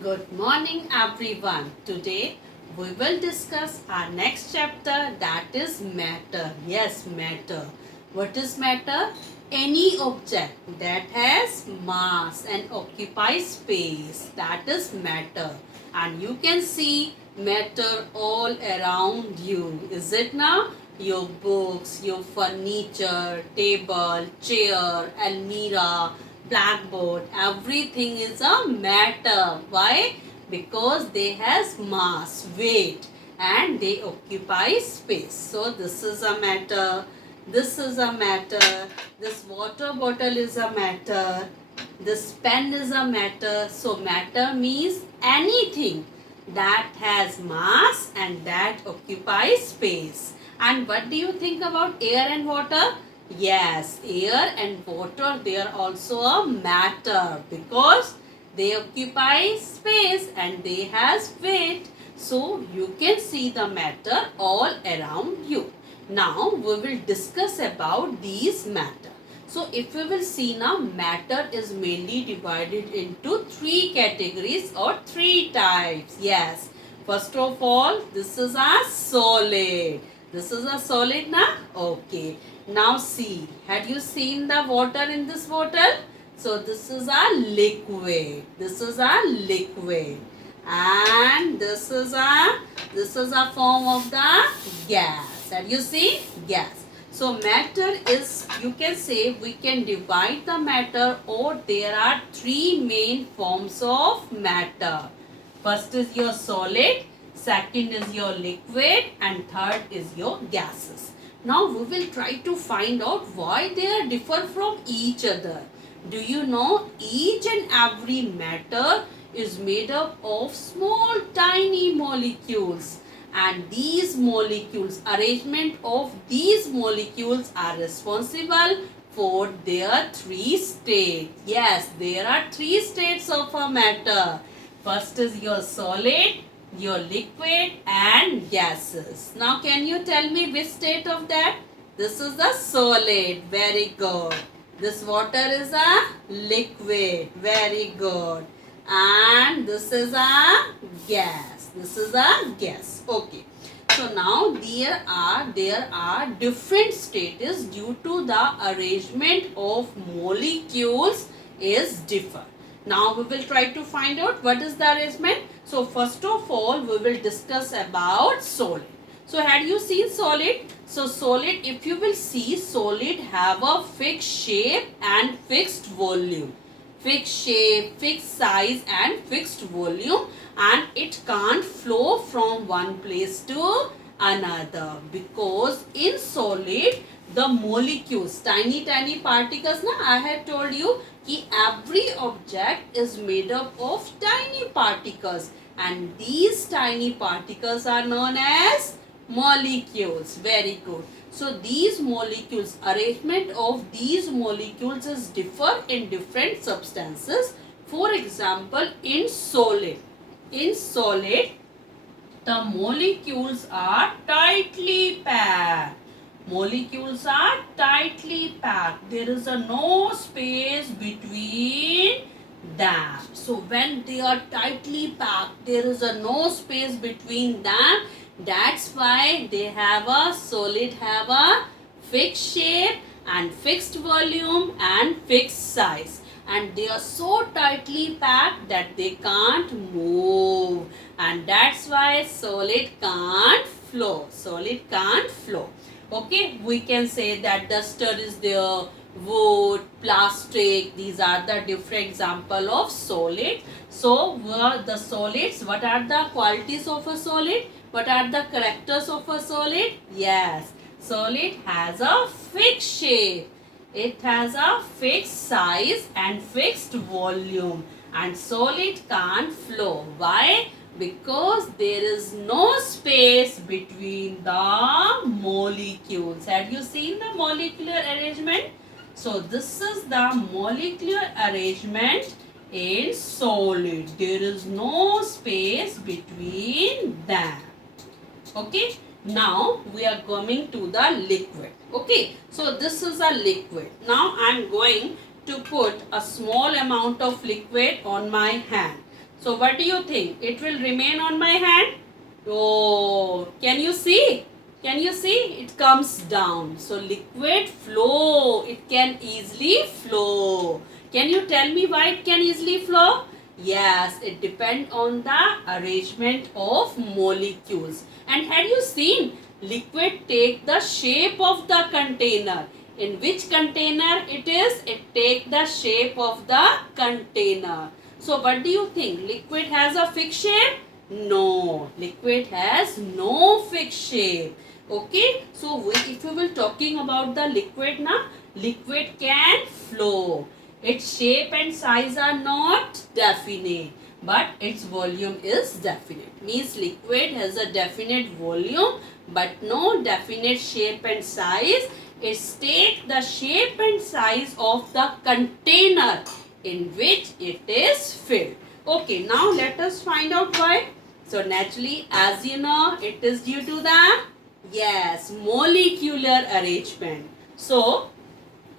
Good morning everyone. Today we will discuss our next chapter, that is matter. Yes, matter. What is matter? Any object that has mass and occupies space, that is matter. And you can see matter all around you. Is it now? Your books, your furniture, table, chair, almirah, blackboard, everything is a matter. Why? Because they has mass, weight, and they occupy space. So this is a matter, this is a matter, this water bottle is a matter, this pen is a matter. So matter means anything that has mass and that occupies space. And what do you think about air and water? Yes, air and water, they are also a matter because they occupy space and they has weight. So you can see the matter all around you. Now we will discuss about these matter. So if we will see now, matter is mainly divided into three categories or three types. Yes. First of all, this is a solid. This is a solid now? Okay. Now see, had you seen the water in this bottle? So this is a liquid. This is a liquid. And this is a form of the gas. Have you seen? Gas. So matter is, you can say, we can divide the matter, or there are three main forms of matter. First is your solid, second is your liquid, and third is your gases. Now we will try to find out why they are differ from each other. Do you know each and every matter is made up of small tiny molecules, and these molecules, arrangement of these molecules are responsible for their three states. Yes, there are three states of a matter. First is your solid, your liquid and gases. Now can you tell me which state of that? This is the solid. Very good. This water is a liquid. Very good. And this is a gas. This is a gas. Okay. So now there are different states due to the arrangement of molecules is differ. Now we will try to find out what is the arrangement. So first of all, we will discuss about solid. So had you seen solid? So solid, if you will see, solid have a fixed shape and fixed volume. Fixed shape, fixed size and fixed volume, and it can't flow from one place to another, because in solid the molecules, tiny particles, na I had told you कि every object is made up of tiny particles, and these tiny particles are known as molecules. Very good. So these molecules, arrangement of these molecules is differ in different substances. For example, in solid, the molecules are tightly packed. Molecules are tightly packed. There is no space between them. So when they are tightly packed, there is no space between them. That's why they have a solid, have a fixed shape and fixed volume and fixed size, and they are so tightly packed that they can't move, and that's why solid can't flow. Solid can't flow. Okay, we can say that duster is there, wood, plastic, these are the different example of solid. So the solids, what are the qualities of a solid? What are the characters of a solid? Yes, solid has a fixed shape, it has a fixed size and fixed volume, and solid can't flow. Why? Because there is no space between the molecules. Have you seen the molecular arrangement? So this is the molecular arrangement in solid. There is no space between them. Okay. Now we are coming to the liquid. Okay. So this is a liquid. Now I am going to put a small amount of liquid on my hand. So what do you think? It will remain on my hand? Oh, can you see? Can you see? It comes down. So liquid flow. It can easily flow. Can you tell me why it can easily flow? Yes, it depends on the arrangement of molecules. And had you seen liquid take the shape of the container? In which container it is? It take the shape of the container. So what do you think? Liquid has a fixed shape? No, liquid has no fixed shape. Okay, so if we will talking about the liquid now, liquid can flow. Its shape and size are not definite, but its volume is definite. Means liquid has a definite volume but no definite shape and size. It takes the shape and size of the container in which it is filled. Okay, now let us find out why. So naturally, as you know, it is due to the, yes, molecular arrangement. So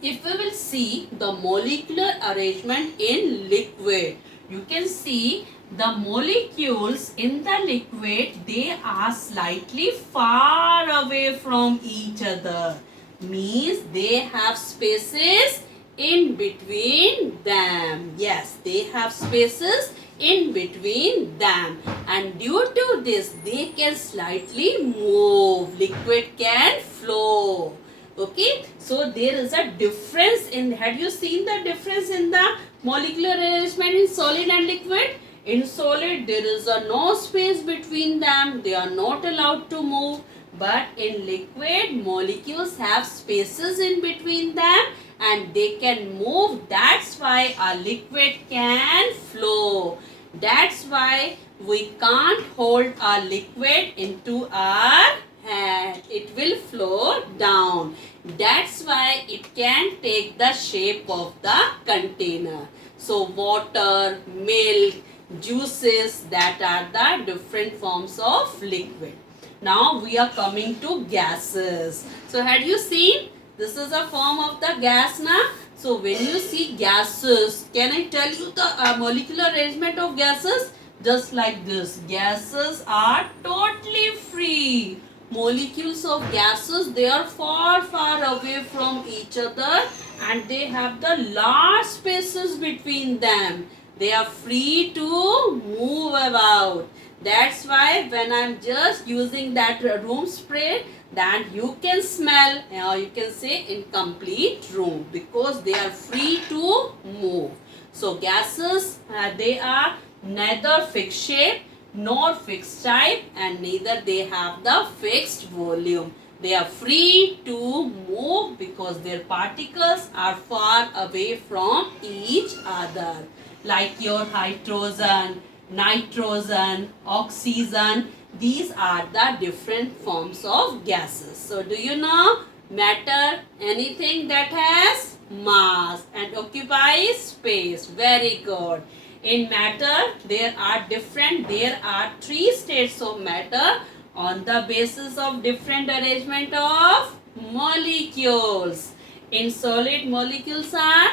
if we will see the molecular arrangement in liquid, you can see the molecules in the liquid, they are slightly far away from each other. Means they have spaces in between them. Yes, they have spaces in between them, and due to this they can slightly move. Liquid can flow. Okay, so there is a difference in, had you seen the difference in the molecular arrangement in solid and liquid? In solid there is a no space between them, they are not allowed to move. But in liquid, molecules have spaces in between them and they can move. That's why a liquid can flow. That's why we can't hold a liquid into our hand. It will flow down. That's why it can take the shape of the container. So water, milk, juices, that are the different forms of liquid. Now we are coming to gases. So had you seen, this is a form of the gas now. So when you see gases, can I tell you the molecular arrangement of gases? Just like this. Gases are totally free. Molecules of gases, they are far away from each other and they have the large spaces between them. They are free to move about. That's why when I'm just using that room spray, then you can smell or you can say incomplete room because they are free to move. So gases, they are neither fixed shape nor fixed type and neither they have the fixed volume. They are free to move because their particles are far away from each other. Like your hydrogen, nitrogen, oxygen, these are the different forms of gases. So do you know matter? Anything that has mass and occupies space. Very good. In matter, there are three states of matter on the basis of different arrangement of molecules. In solid, molecules are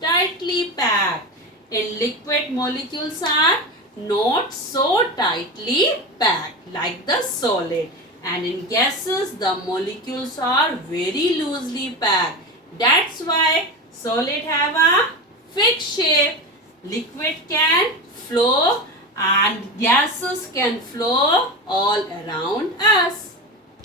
tightly packed. In liquid, molecules are not so tightly packed like the solid. And in gases, the molecules are very loosely packed. That's why solid have a fixed shape. Liquid can flow and gases can flow all around us.